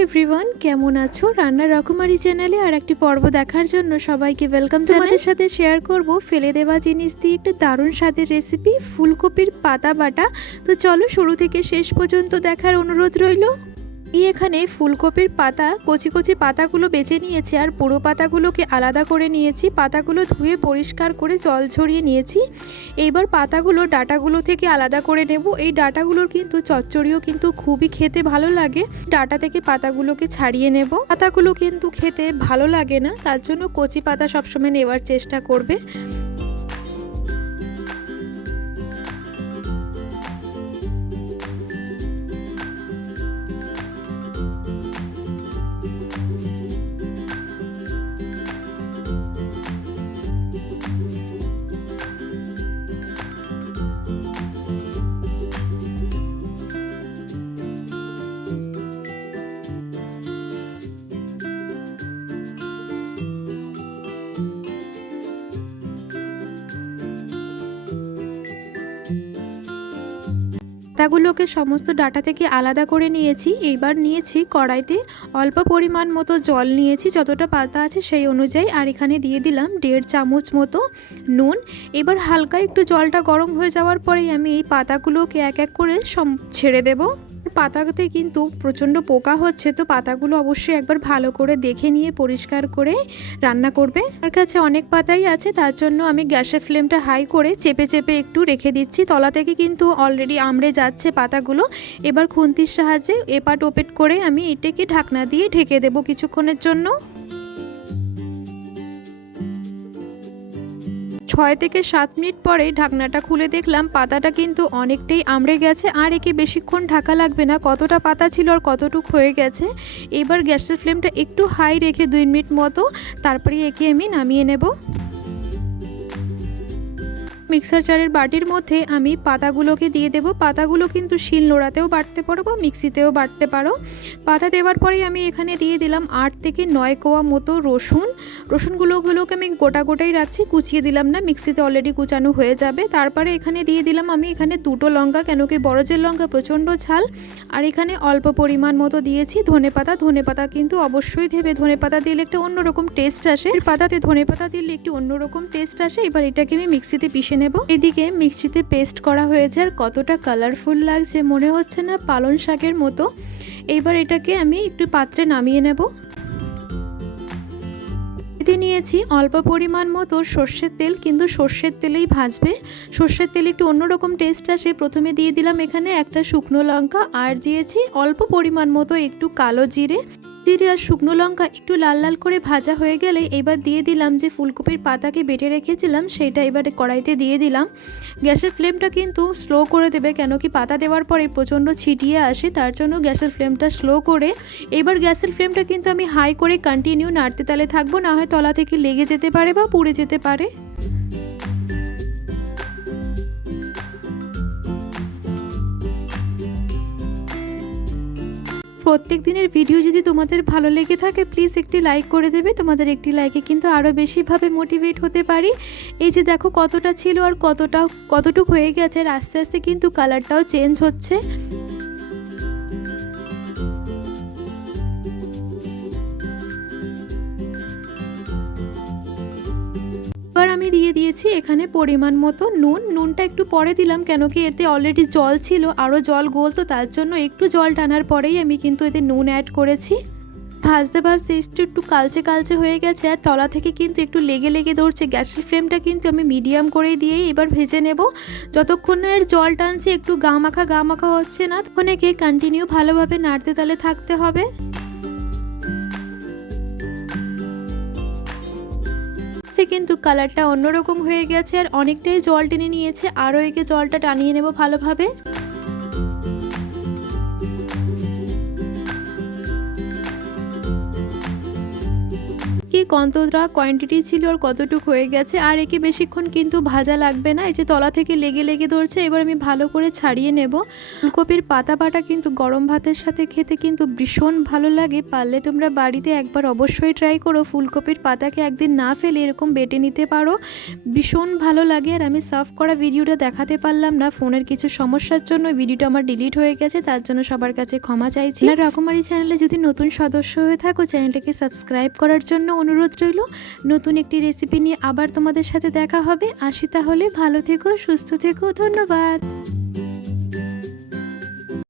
Everyone কেমন আছো? রান্নার রকমারি চ্যানেলে আর একটি পর্ব দেখার জন্য সবাইকে ওয়েলকাম তোমাদের সাথে শেয়ার করব ফেলে দেওয়া জিনিস দিয়ে একটা দারুণ স্বাদের রেসিপি ফুলকপির পাতা বাটা। তো চলো শুরু থেকে শেষ পর্যন্ত দেখার অনুরোধ রইল। এখানে ফুলকপির পাতা, কচি কচি পাতাগুলো বেছে নিয়েছি আর পুরো পাতাগুলোকে আলাদা করে নিয়েছি। পাতাগুলো ধুয়ে পরিষ্কার করে জল ঝরিয়ে নিয়েছি। এইবার পাতাগুলো, ডাটাগুলো থেকে আলাদা করে নেব। এই ডাটাগুলোর কিন্তু চচ্চড়িও কিন্তু খুবই খেতে ভালো লাগে। ডাটা থেকে পাতাগুলোকে ছাড়িয়ে নেব। পাতাগুলো কিন্তু খেতে ভালো লাগে না, তার জন্য কচি পাতা সবসময় নেওয়ার চেষ্টা করবে। পাতাগুলোকে সমস্ত ডাটা থেকে আলাদা করে নিয়েছি। এইবার নিয়েছি কড়াইতে অল্প পরিমাণ মতো জল নিয়েছি, যতটা পাতা আছে সেই অনুযায়ী। আর এখানে দিয়ে দিলাম দেড় চামচ মতো নুন। এবার হালকা একটু জলটা গরম হয়ে যাওয়ার পরেই আমি এই পাতাগুলোকে এক এক করে ছেড়ে দেবো। পাতাতে কিন্তু প্রচণ্ড পোকা হচ্ছে, তো পাতাগুলো অবশ্যই একবার ভালো করে দেখে নিয়ে পরিষ্কার করে রান্না করবে। আর কাছে অনেক পাতাই আছে, তার জন্য আমি গ্যাসের ফ্লেমটা হাই করে চেপে চেপে একটু রেখে দিচ্ছি। তলা থেকে কিন্তু অলরেডি আমড়ে যাচ্ছে পাতাগুলো। এবার খুন্তির সাহায্যে এপাট ওপেট করে আমি এটাকে ঢাকনা দিয়ে ঢেকে দেবো কিছুক্ষণের জন্য। ছয় থেকে সাত মিনিট পরে ঢাকনাটা খুলে দেখলাম, পাতাটা কিন্তু অনেকটাই আমড়ে গেছে আর একে বেশিক্ষণ ঢাকা লাগবে না। কতটা পাতা ছিল আর কতটুক হয়ে গেছে, এবার গ্যাসের ফ্লেমটা একটু হাই রেখে দুই মিনিট মতো তারপরে একে আমি নামিয়ে নেব। মিক্সার জারের বাটির মধ্যে আমি পাতাগুলোকে দিয়ে দেব। পাতাগুলো কিন্তু শিল নোড়াতেও বাটতে পারো বা মিক্সিতেও বাটতে পারো। পাতা দেওয়ার পরেই আমি এখানে দিয়ে দিলাম আট থেকে নয় কোয়া মতো রসুন। রসুনগুলোগুলোকে আমি গোটা গোটাই রাখছি, কুচিয়ে দিলাম না, মিক্সিতে অলরেডি কুচানো হয়ে যাবে। তারপরে এখানে দিয়ে দিলাম আমি এখানে দুটো লঙ্কা, কেন কি বড়জের লঙ্কা, প্রচণ্ড ঝাল। আর এখানে অল্প পরিমাণ মতো দিয়েছি ধনে পাতা। ধনে পাতা কিন্তু অবশ্যই দেবে। ধনে পাতা দিলে একটা অন্যরকম টেস্ট আসে। পাতাতে ধনে পাতা দিলে একটু অন্যরকম টেস্ট আসে। এবার এটাকে আমি মিক্সিতে পিষে নেব। এদিকে মিক্সিতে পেস্ট করা হয়েছে আর কতটা কালারফুল লাগছে মনে হচ্ছে না পালন শাকের মতো। এইবার এটাকে আমি একটু পাত্রে নামিয়ে নেব। এতে নিয়েছি অল্প পরিমাণ মতো সর্ষের তেল, কিন্তু সর্ষের তেলেই ভাজবে। সর্ষের তেল একটু অন্যরকম টেস্ট আসে। প্রথমে দিয়ে দিলাম এখানে একটা শুকনো লঙ্কা, আর দিয়েছি অল্প পরিমাণ মতো একটু কালো জিরে। জিরে আর শুকনো লঙ্কা একটু লাল লাল করে ভাজা হয়ে গেলে এবার দিয়ে দিলাম যে ফুলকপির পাতাকে বেটে রেখেছিলাম সেইটা এবার কড়াইতে দিয়ে দিলাম। গ্যাসের ফ্লেমটা কিন্তু স্লো করে দেবে কেন কি পাতা দেওয়ার পরে প্রচণ্ড ছিটিয়ে আসে, তার জন্য গ্যাসের ফ্লেমটা স্লো করে। এবার গ্যাসের ফ্লেমটা কিন্তু আমি হাই করে কন্টিনিউ নাড়তে তালে থাকব, না হয় তলা থেকে লেগে যেতে পারে বা পুড়ে যেতে পারে। প্রত্যেক দিনের ভিডিও যদি তোমাদের ভালো লেগে থাকে প্লিজ একটি লাইক করে দেবে। তোমাদের একটি লাইকে কিন্তু আরও বেশিভাবে মোটিভেট হতে পারি। এই যে দেখো কতটা ছিল আর কতটা কতটুক হয়ে গেছে আর আস্তে আস্তে কিন্তু কালারটাও চেঞ্জ হচ্ছে। দিয়ে দিয়েছি, এখানে পরিমাণ মতো নুন। নুনটা একটু পরে দিলাম কেন কি এতে অলরেডি জল ছিল, আরও জল গলতো তার জন্য একটু জল টানার পরেই আমি কিন্তু এতে নুন অ্যাড করেছি। ভাজতে ভাজতে একটু একটু কালচে কালচে হয়ে গেছে, আর তলা থেকে কিন্তু একটু লেগে লেগে ধরছে। গ্যাসের ফ্লেমটা কিন্তু আমি মিডিয়াম করেই দিয়েই এবার ভেজে নেব। যতক্ষণ না এর জল টানছে, একটু গা মাখা গা মাখা হচ্ছে না তখন একে কন্টিনিউ ভালোভাবে নাড়তে তালে থাকতে হবে। সে কিন্তু কালারটা অন্যরকম হয়ে গেছে আর অনেকটাই জল টেনে নিয়েছে। আরও একে জলটা টানিয়ে নেব ভালোভাবে। কতটা কোয়ান্টিটি ছিল আর কতটুকু হয়ে গেছে, আর একে বেশিক্ষণ কিন্তু ভাজা লাগবে না। এই যে তলা থেকে লেগে লেগে ধরছে, এবার আমি ভালো করে ছাড়িয়ে নেব। ফুলকপির পাতা বাটা কিন্তু গরম ভাতের সাথে খেতে কিন্তু ভীষণ ভালো লাগে। পারলে তোমরা বাড়িতে একবার অবশ্যই ট্রাই করো। ফুলকপির পাতাকে একদিন না ফেলে এরকম বেটে নিতে পারো। ভীষণ ভালো লাগে আর আমি সার্ভ করা ভিডিওটা দেখাতে পারলাম না। ফোনের কিছু সমস্যার জন্য ভিডিওটা আমার ডিলিট হয়ে গেছে, তার জন্য সবার কাছে ক্ষমা চাইছি। আর রকমারি চ্যানেলে যদি নতুন সদস্য হয়ে থাকো চ্যানেলটাকে সাবস্ক্রাইব করার জন্য অনুরোধ রইল, নতুন একটি রেসিপি নিয়ে আবার তোমাদের সাথে দেখা হবে। আসি তাহলে, ভালো থেকো, সুস্থ থেকো, ধন্যবাদ।